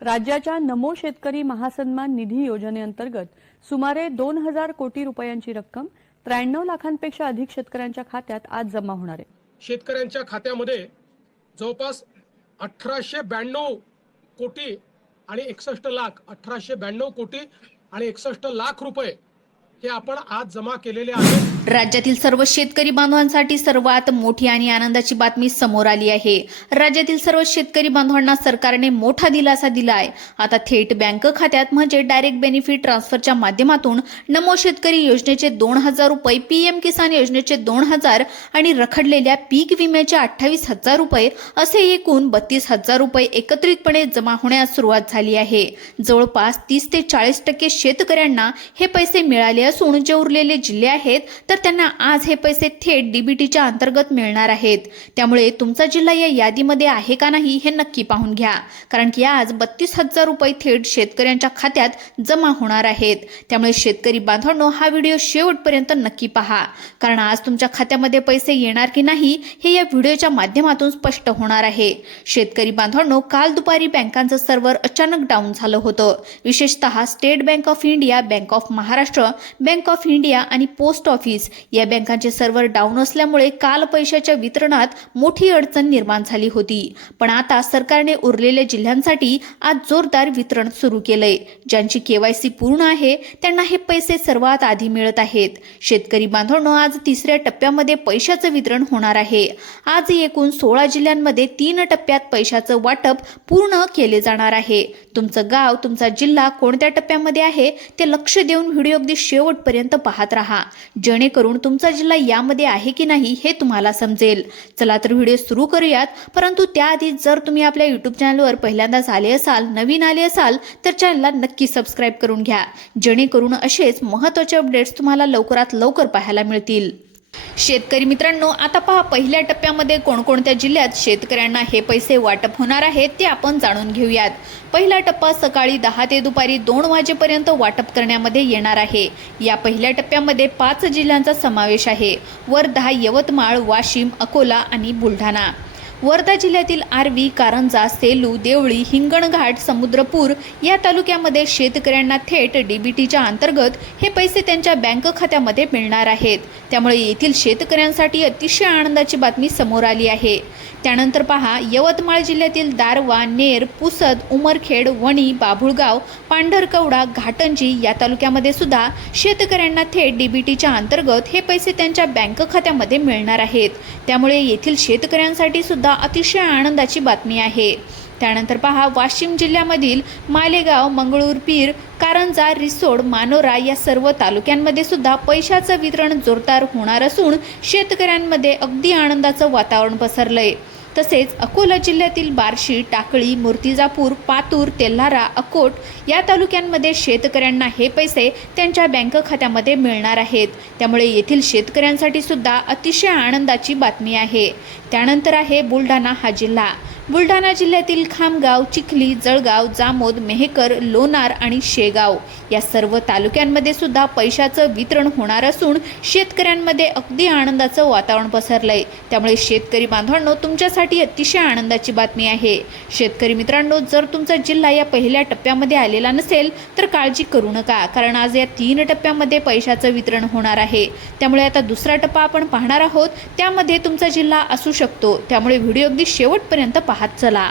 राज्याच्या नमो शेतकरी महासन्मान निधी योजनेअंतर्गत सुमारे 2000 कोटी रुपयांची रक्कम 93 लाखांपेक्षा अधिक शेतकऱ्यांच्या खात्यात आज जमा होणार आहे। शेतकऱ्यांच्या खात्यामध्ये जवळपास 1892 कोटी आणि 61 लाख 1892 कोटी आणि 61 लाख रुपये हे आपण आज जमा केलेले आहेत। राज्यातील सर्व शेतकरी बांधवांसाठी सर्वात मोठी आणि आनंदाची बातमी समोर आली आहे। राज्यातील सर्व शेतकरी बांधवांना सरकारने मोठा दिलासा दिलाय। आता थेट बँक खात्यात म्हणजे डायरेक्ट बेनिफिट ट्रान्सफरच्या माध्यमातून नमो शेतकरी योजनेचे 2000 रुपये, पीएम किसान योजनेचे 2000 आणि रखडलेल्या पीक विम्याचे 28,000 रुपये असे एकूण 32,000 रुपये एकत्रितपणे जमा होण्यास सुरुवात झाली आहे। जवळपास 30 ते 40% शेतकऱ्यांना हे पैसे मिळाले असून जे उरलेले जिल्हे आहेत तर त्यांना आज हे पैसे थेट डीबीटीच्या अंतर्गत मिळणार आहेत। त्यामुळे तुमचा जिल्हा या यादीमध्ये आहे का नाही हे नक्की पाहून घ्या, कारण की आज 32,000 रुपये थेट शेतकऱ्यांच्या खात्यात जमा होणार आहेत। त्यामुळे शेतकरी बांधवांनो, हा व्हिडिओ शेवटपर्यंत नक्की पहा, कारण आज तुमच्या खात्यामध्ये पैसे येणार की नाही हे या व्हिडिओच्या माध्यमातून स्पष्ट होणार आहे। शेतकरी बांधवांनो, काल दुपारी बँकांचं सर्व्हर अचानक डाऊन झालं होतं। विशेषतः state bank of India, bank of Maharashtra, bank of India आणि पोस्ट ऑफिस या बँकांचे सर्व्हर डाऊन असल्यामुळे काल पैशाच्या वितरणात मोठी अडचण निर्माण झाली होती। पण आता सरकारने उरलेल्या जिल्ह्यांसाठी आज जोरदार वितरण सुरू केलंय। ज्यांची केवायसी पूर्ण आहे त्यांना हे पैसे सर्वात आधी मिळत आहेत। शेतकरी बांधवांनो, आज तिसऱ्या टप्प्यामध्ये पैशाचं वितरण होणार आहे। आज एकूण 16 जिल्ह्यांमध्ये 3 टप्प्यात पैशाचं वाटप पूर्ण केले जाणार आहे। तुमचं गाव, तुमचा जिल्हा कोणत्या टप्प्यामध्ये आहे ते लक्ष देऊन व्हिडिओ अगदी शेवटपर्यंत पाहत राहा, जेणेकरून तुमचा जिल्हा यामध्ये आहे की नाही हे तुम्हाला समजेल। चला तर व्हिडिओ सुरू करूयात, परंतु त्याआधी जर तुम्ही आपल्या यूट्यूब चॅनलवर पहिल्यांदाच आले असाल, नवीन आले असाल तर चॅनलला नक्की सबस्क्राईब करून घ्या, जेणेकरून असेच महत्त्वाचे अपडेट्स तुम्हाला लवकरात लवकर पाहायला मिळतील। शेतकरी मित्रांनो, आता पहा पहिल्या टप्प्यामध्ये कोणकोणत्या जिल्ह्यात शेतकऱ्यांना हे पैसे वाटप होणार आहेत ते आपण जाणून घेऊयात। पहिला टप्पा सकाळी 10 ते दुपारी 2 वाजेपर्यंत वाटप करण्यामध्ये येणार आहे। या पहिल्या टप्प्यामध्ये 5 जिल्ह्यांचा समावेश आहे: वर्धा, यवतमाळ, वाशिम, अकोला आणि बुलढाणा। वर्धा जिल्ह्यातील आर्वी, कारंजा, सेलू, देवळी, हिंगणघाट, समुद्रपूर या तालुक्यामध्ये शेतकऱ्यांना थेट डीबीटीच्या अंतर्गत हे पैसे त्यांच्या बँक खात्यामध्ये मिळणार आहेत। त्यामुळे येथील शेतकऱ्यांसाठी अतिशय आनंदाची बातमी समोर आली आहे। त्यानंतर पहा, यवतमाळ जिल्ह्यातील दारवा, नेर, पुसद, उमरखेड, वणी, बाभुळगाव, पांढरकवडा, घाटंजी या तालुक्यामध्ये सुद्धा शेतकऱ्यांना थेट डीबीटीच्या अंतर्गत हे पैसे त्यांच्या बँक खात्यामध्ये मिळणार आहेत। त्यामुळे येथील शेतकऱ्यांसाठी सुद्धा अतिशय आनंदाची बातमी आहे। त्यानंतर पहा, वाशिम जिल्ह्यामधील मालेगाव, मंगळूरपीर, कारंजा, रिसोड, मानोरा या सर्व तालुक्यांमध्ये सुद्धा पैशाचं वितरण जोरदार होणार असून शेतकऱ्यांमध्ये अगदी आनंदाचं वातावरण पसरलंय। तसेच अकोला जिल्ह्यातील बार्शी, टाकळी, मूर्तिजापूर, पातूर, तेल्हारा, अकोट या तालुक्यांमध्ये शेतकऱ्यांना हे पैसे त्यांच्या बँक खात्यामध्ये मिळणार आहेत। त्यामुळे येथील शेतकऱ्यांसाठी सुद्धा अतिशय आनंदाची बातमी आहे। त्यानंतर आहे बुलढाणा हा जिल्हा। बुलढाणा जिल्ह्यातील खामगाव, चिखली, जळगाव, जामोद, मेहकर, लोणार आणि शेगाव या सर्व तालुक्यांमध्ये सुद्धा पैशाचं वितरण होणार असून शेतकऱ्यांमध्ये अगदी आनंदाचं वातावरण पसरलंय। त्यामुळे शेतकरी बांधवांनो, तुमच्यासाठी अतिशय आनंदाची बातमी आहे। शेतकरी मित्रांनो, जर तुमचा जिल्हा या पहिल्या टप्प्यामध्ये आलेला नसेल तर काळजी करू नका, कारण आज या 3 टप्प्यामध्ये पैशाचं वितरण होणार आहे। त्यामुळे आता दुसरा टप्पा आपण पाहणार आहोत, त्यामध्ये तुमचा जिल्हा असू शकतो। त्यामुळे व्हिडिओ अगदी शेवटपर्यंत पाहत चला।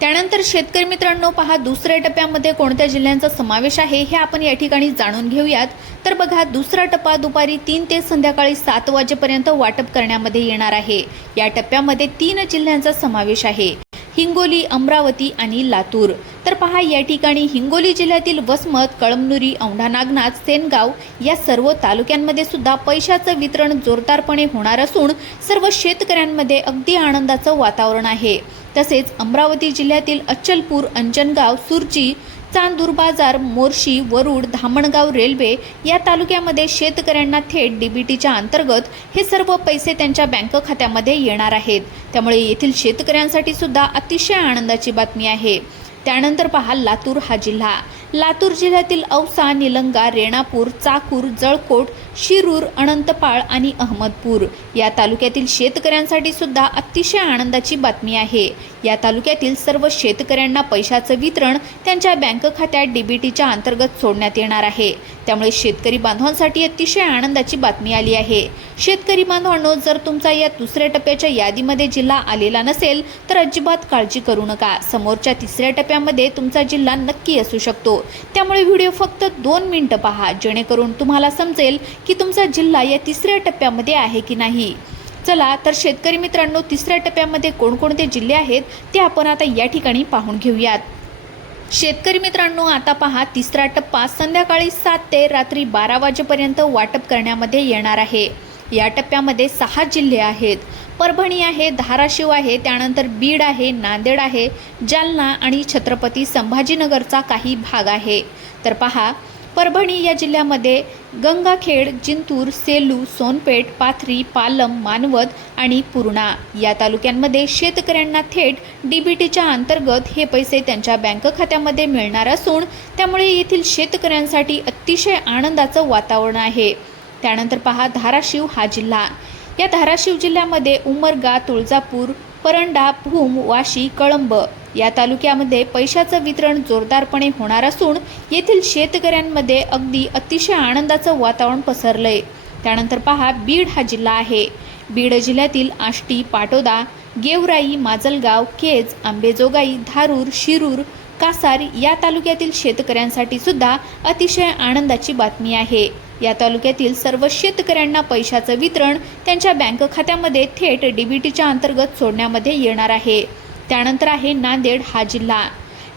त्यानंतर शेतकरी मित्रांनो, पहा दुसऱ्या टप्प्यामध्ये कोणत्या जिल्ह्यांचा समावेश आहे हे आपण या ठिकाणी जाणून घेऊयात। तर बघा, दुसरा टप्पा दुपारी 3 ते संध्याकाळी 7 वाजेपर्यंत वाटप करण्यामध्ये येणार आहे। या टप्प्यामध्ये 3 जिल्ह्यांचा समावेश आहे: हिंगोली, अमरावती आणि लातूर। तर पहा, या ठिकाणी हिंगोली जिल्ह्यातील वसमत, कळमनुरी, औंढा नागनाथ, सेनगाव या सर्व तालुक्यांमध्ये सुद्धा पैशाचं वितरण जोरदारपणे होणार असून सर्व शेतकऱ्यांमध्ये अगदी आनंदाचं वातावरण आहे। तसेच अमरावती जिल्ह्यातील अचलपूर, अंजनगाव, सुरजी, चांदूर बाजार, मोर्शी, वरुड, धामणगाव रेल्वे या तालुक्यामध्ये शेतकऱ्यांना थेट डीबीटीच्या अंतर्गत हे सर्व पैसे त्यांच्या बँक खात्यामध्ये येणार आहेत। त्यामुळे येथील शेतकऱ्यांसाठी सुद्धा अतिशय आनंदाची बातमी आहे। त्यानंतर पहा, लातूर हा जिल्हा। लातूर जिल्ह्यातील औसा, निलंगा, रेणापूर, चाकूर, जळकोट, शिरूर, अनंतपाळ आणि अहमदपूर या तालुक्यातील शेतकऱ्यांसाठी सुद्धा अतिशय आनंदाची बातमी आहे। या तालुक्यातील सर्व शेतकऱ्यांना पैशाचं वितरण त्यांच्या बँक खात्यात डीबीटीच्या अंतर्गत सोडण्यात येणार आहे। त्यामुळे शेतकरी बांधवांसाठी अतिशय आनंदाची बातमी आली आहे। शेतकरी बांधवांनो, जर तुमचा या दुसऱ्या टप्प्याच्या यादीमध्ये जिल्हा आलेला नसेल तर अजिबात काळजी करू नका। समोरच्या तिसऱ्या टप्प्यामध्ये तुमचा जिल्हा नक्की असू शकतो। त्यामुळे व्हिडिओ फक्त 2 मिनिटं पहा, जेणेकरून तुम्हाला समजेल की तुमचा जिल्हा या तिसऱ्या टप्प्यामध्ये आहे की नाही। चला तर शेतकरी मित्रांनो, तिसऱ्या टप्प्यामध्ये कोणकोणते जिल्हे आहेत ते आपण आता या ठिकाणी पाहून घेऊयात। शेतकरी मित्रांनो, आता पहा, तिसरा टप्पा संध्याकाळी 7 ते रात्री 12 वाजेपर्यंत वाटप करण्यामध्ये येणार आहे। या टप्प्यामध्ये 6 जिल्हे आहेत। परभणी आहे, धाराशिव आहे, त्यानंतर बीड आहे, नांदेड आहे, जालना आणि छत्रपती संभाजीनगरचा काही भाग आहे। तर पहा, परभणी या जिल्ह्यामध्ये गंगाखेड, जिंतूर, सेलू, सोनपेठ, पाथरी, पालम, मानवत आणि पूर्णा या तालुक्यांमध्ये शेतकऱ्यांना थेट डीबीटीच्या अंतर्गत हे पैसे त्यांच्या बँक खात्यामध्ये मिळणार असून त्यामुळे येथील शेतकऱ्यांसाठी अतिशय आनंदाचं वातावरण आहे। त्यानंतर पहा, धाराशिव हा जिल्हा। या धाराशिव जिल्ह्यामध्ये उमरगा, तुळजापूर, परंडा, भूम, वाशी, कळंब या तालुक्यामध्ये पैशाचं वितरण जोरदारपणे होणार असून येथील शेतकऱ्यांमध्ये अतिशय आनंदाचं वातावरण पसरलंय। त्यानंतर पहा, बीड हा जिल्हा आहे। बीड जिल्ह्यातील आष्टी, पाटोदा, गेवराई, माजलगाव, केज, आंबेजोगाई, धारूर, शिरूर, कासार या तालुक्यातील शेतकऱ्यांसाठी सुद्धा अतिशय आनंदाची बातमी आहे। या तालुक्यातील सर्व शेतकऱ्यांना पैशाचं वितरण त्यांच्या बँक खात्यामध्ये थेट डीबीटीच्या अंतर्गत सोडण्यामध्ये येणार आहे। त्यानंतर आहे नांदेड हा जिल्हा।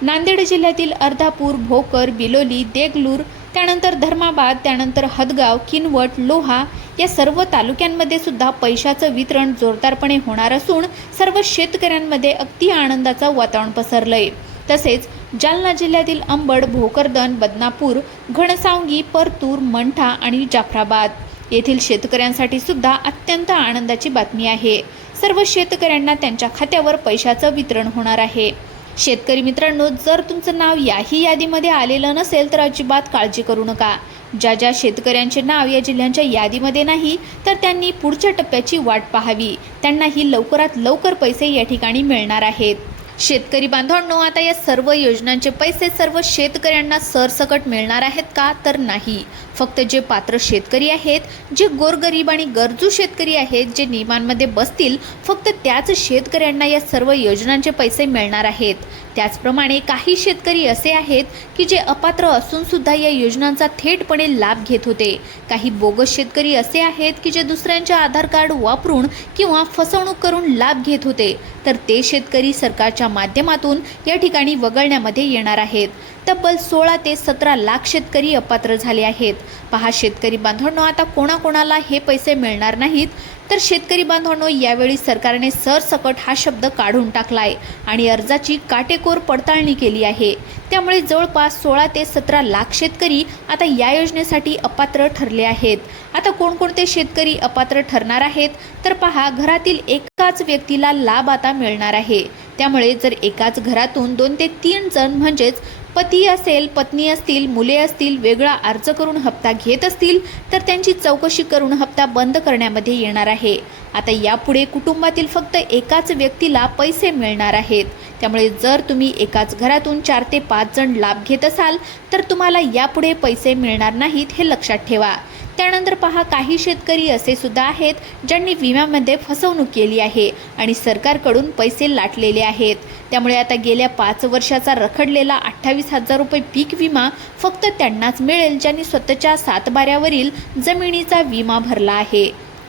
नांदेड जिल्ह्यातील अर्धापूर, भोकर, बिलोली, देगलूर, त्यानंतर धर्माबाद, त्यानंतर हदगाव, किनवट, लोहा या सर्व तालुक्यांमध्ये सुद्धा पैशाचं वितरण जोरदारपणे होणार असून सर्व शेतकऱ्यांमध्ये अगदी आनंदाचं वातावरण पसरलंय। तसेच जालना जिल्ह्यातील अंबड, भोकरदन, बदनापूर, घनसावंगी, परतूर, मंठा आणि जाफराबाद येथील शेतकऱ्यांसाठी सुद्धा अत्यंत आनंदाची बातमी आहे। सर्व शेतकऱ्यांना त्यांच्या खात्यावर पैशाचं वितरण होणार आहे। शेतकरी मित्रांनो, जर तुमचं नाव याही यादीमध्ये आलेलं नसेल तर अजिबात काळजी करू नका। ज्या शेतकऱ्यांचे नाव या जिल्ह्यांच्या यादीमध्ये नाही तर त्यांनी पुढच्या टप्प्याची वाट पाहावी। त्यांनाही लवकरात लवकर पैसे या ठिकाणी मिळणार आहेत। शेतकरी बांधवांनो, आता या सर्व योजनांचे पैसे सर्व शेतकऱ्यांना सरसकट मिळणार आहेत का? तर नाही। फक्त जे पात्र शेतकरी आहेत, जे गोरगरीब आणि गरजू शेतकरी आहेत, जे नियमांमध्ये बसतील, फक्त त्याच शेतकऱ्यांना या सर्व योजनांचे पैसे मिळणार आहेत। त्याचप्रमाणे काही शेतकरी असे आहेत की जे अपात्र असून सुद्धा या योजनांचा थेटपणे लाभ घेत होते। काही बोगस शेतकरी असे आहेत की जे दुसऱ्यांचे आधार कार्ड वापरून किंवा फसवणूक करून लाभ घेत होते। तर ते शेतकरी सरकारच्या माध्यमातून या ठिकाणी वगळण्यामध्ये येणार आहेत। तब्बल 16 ते 17 लाख शेतकरी अपात्र झाले आहेत। पहा शेतकरी बांधवांनो, आता कोणाकोणाला हे पैसे मिळणार नाहीत तर शेतकरी बांधवांनो, यावेळी सरकारने सरसकट हा शब्द काढून टाकलाय आणि अर्जाची काटेकोर पडताळणी केली आहे। त्यामुळे जवळपास 16 ते 17 लाख शेतकरी आता या योजनेसाठी अपात्र ठरले आहेत। आता कोणकोणते शेतकरी अपात्र ठरणार आहेत तर पहा, घरातील एकाच व्यक्तीला लाभ आता मिळणार आहे। त्यामुळे जर एकाच घरातून 2 ते 3 जण म्हणजेच पती असेल, पत्नी असतील, मुले असतील, वेगळा अर्ज करून हप्ता घेत असतील तर त्यांची चौकशी करून हप्ता बंद करण्यामध्ये येणार आहे। आता यापुढे कुटुंबातील फक्त एकाच व्यक्तीला पैसे मिळणार आहेत। त्यामुळे जर तुम्ही एकाच घरातून 4 ते 5 जण लाभ घेत असाल तर तुम्हाला यापुढे पैसे मिळणार नाहीत, हे लक्षात ठेवा। त्यानंतर पहा, काही शेतकरी असे सुद्धा आहेत ज्यांनी विम्यामध्ये फसवणूक केली आहे आणि सरकारकडून पैसे लाटलेले आहेत। त्यामुळे आता गेल्या 5 वर्षाचा रखडलेला 28,000 रुपये पीक विमा फक्त त्यांनाच मिळेल ज्यांनी स्वतःच्या सातबाऱ्यावरील जमिनीचा विमा भरला आहे।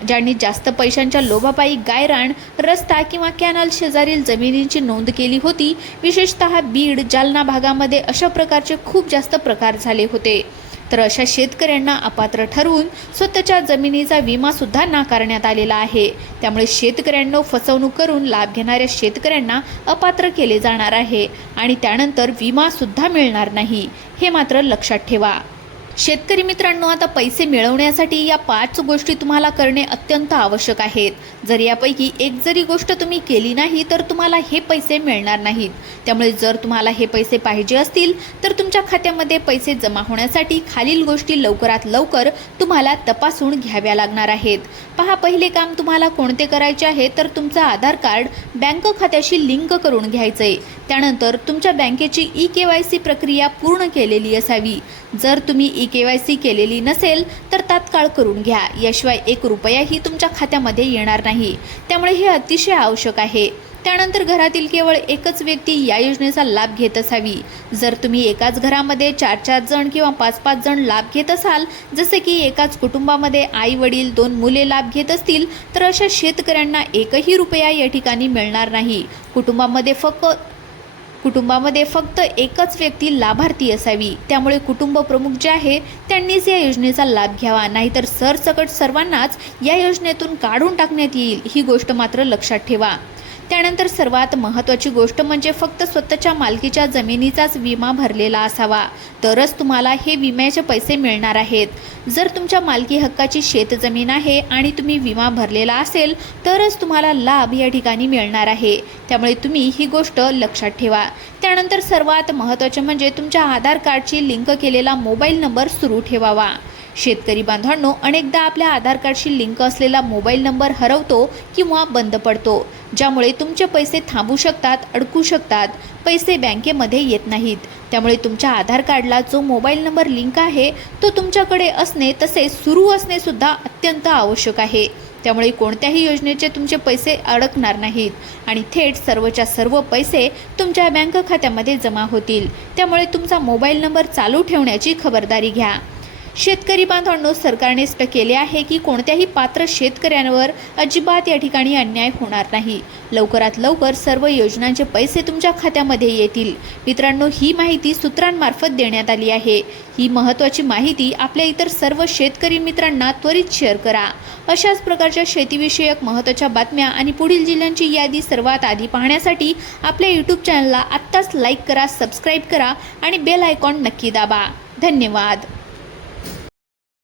ज्यांनी जास्त पैशांच्या लोभापायी गायरान, रस्ता किंवा कॅनल शेजारील जमिनींची नोंद केली होती। विशेषतः बीड, जालना भागामध्ये अशा प्रकारचे खूप जास्त प्रकार झाले होते। तर अशा शेतकऱ्यांना अपात्र ठरवून स्वतःच्या जमिनीचा विमा सुद्धा नाकारण्यात आलेला आहे। त्यामुळे शेतकऱ्यांना फसवणूक करून लाभ घेणाऱ्या शेतकऱ्यांना अपात्र केले जाणार आहे आणि त्यानंतर विमा सुद्धा मिळणार नाही, हे मात्र लक्षात ठेवा। शेतकरी मित्रांनो, आता पैसे मिळवण्यासाठी या 5 गोष्टी तुम्हाला करणे अत्यंत आवश्यक आहेत. जर यापैकी एक जरी गोष्ट तुम्ही केली नाही तर तुम्हाला हे पैसे मिळणार नाहीत. त्यामुळे जर तुम्हाला हे पैसे पाहिजे असतील तर तुमच्या खात्यामध्ये पैसे जमा होण्यासाठी खालील गोष्टी लवकरात लवकर तुम्हाला तपासून घ्याव्या लागणार आहेत. पहा, पहिले काम तुम्हाला कोणते करायचे आहे तर तुमचं आधार कार्ड बँक खात्याशी लिंक करून घ्यायचंय. त्यानंतर तुमच्या बँकेची ई-KYC प्रक्रिया पूर्ण केलेली असावी. जर तुम्ही ई-KYC केलेली नसेल तर तात्काळ करून घ्या. याशिवाय 1 रुपयाही तुमच्या खात्यामध्ये येणार नाही. त्यामुळे हे अतिशय आवश्यक आहे. त्यानंतर घरातील केवळ एकच व्यक्ती या योजनेचा लाभ घेत असावी. जर तुम्ही एकाच घरामध्ये 4-4 जण किंवा 5-5 जण लाभ घेत असाल, जसे की एकाच कुटुंबामध्ये आई वडील 2 मुले लाभ घेत असतील, तर अशा शेतकऱ्यांना 1ही रुपया या ठिकाणी मिळणार नाही. कुटुंबामध्ये फक्त एकच व्यक्ती लाभार्थी असावी. त्यामुळे कुटुंब प्रमुख जे आहे त्यांनीच या योजनेचा लाभ घ्यावा, नाहीतर सरसकट सर्वांनाच या योजनेतून काढून टाकण्यात येईल. ही गोष्ट मात्र लक्षात ठेवा. त्यानंतर सर्वात महत्त्वाची गोष्ट म्हणजे फक्त स्वतःच्या मालकीच्या जमिनीचाच विमा भरलेला असावा, तरच तुम्हाला हे विम्याचे पैसे मिळणार आहेत. जर तुमच्या मालकी हक्काची शेतजमीन आहे आणि तुम्ही विमा भरलेला असेल तरच तुम्हाला लाभ या ठिकाणी मिळणार आहे. त्यामुळे तुम्ही ही गोष्ट लक्षात ठेवा. त्यानंतर सर्वात महत्त्वाचे म्हणजे तुमच्या आधार कार्डची लिंक केलेला मोबाईल नंबर सुरू ठेवावा. शेतकरी बांधवांनो, अनेकदा आपल्या आधार कार्डशी लिंक असलेला मोबाईल नंबर हरवतो किंवा बंद पडतो, ज्यामुळे तुमचे पैसे थांबू शकतात, अडकू शकतात, पैसे बँकेमध्ये येत नाहीत. त्यामुळे तुमच्या आधार कार्डला जो मोबाईल नंबर लिंक आहे तो तुमच्याकडे असणे तसेच सुरू असणे सुद्धा अत्यंत आवश्यक आहे. त्यामुळे कोणत्याही योजनेचे तुमचे पैसे अडकणार नाहीत आणि थेट सर्वच्या सर्व पैसे तुमच्या बँक खात्यामध्ये जमा होतील. त्यामुळे तुमचा मोबाईल नंबर चालू ठेवण्याची खबरदारी घ्या. शेतकरी बांधवांनो, सरकारने स्पष्ट केले आहे की कोणत्याही पात्र शेतकऱ्यांवर अजिबात या ठिकाणी अन्याय होणार नाही. लवकरात लवकर सर्व योजनांचे पैसे तुमच्या खात्यामध्ये येतील. मित्रांनो, ही माहिती सूत्रांमार्फत देण्यात आली आहे. ही महत्त्वाची माहिती आपल्या इतर सर्व शेतकरी मित्रांना त्वरित शेअर करा. अशाच प्रकारच्या शेतीविषयक महत्त्वाच्या बातम्या आणि पुढील जिल्ह्यांची यादी सर्वात आधी पाहण्यासाठी आपल्या YouTube चॅनलला आत्ताच लाईक करा, सबस्क्राईब करा आणि बेल आयकॉन नक्की दाबा. धन्यवाद.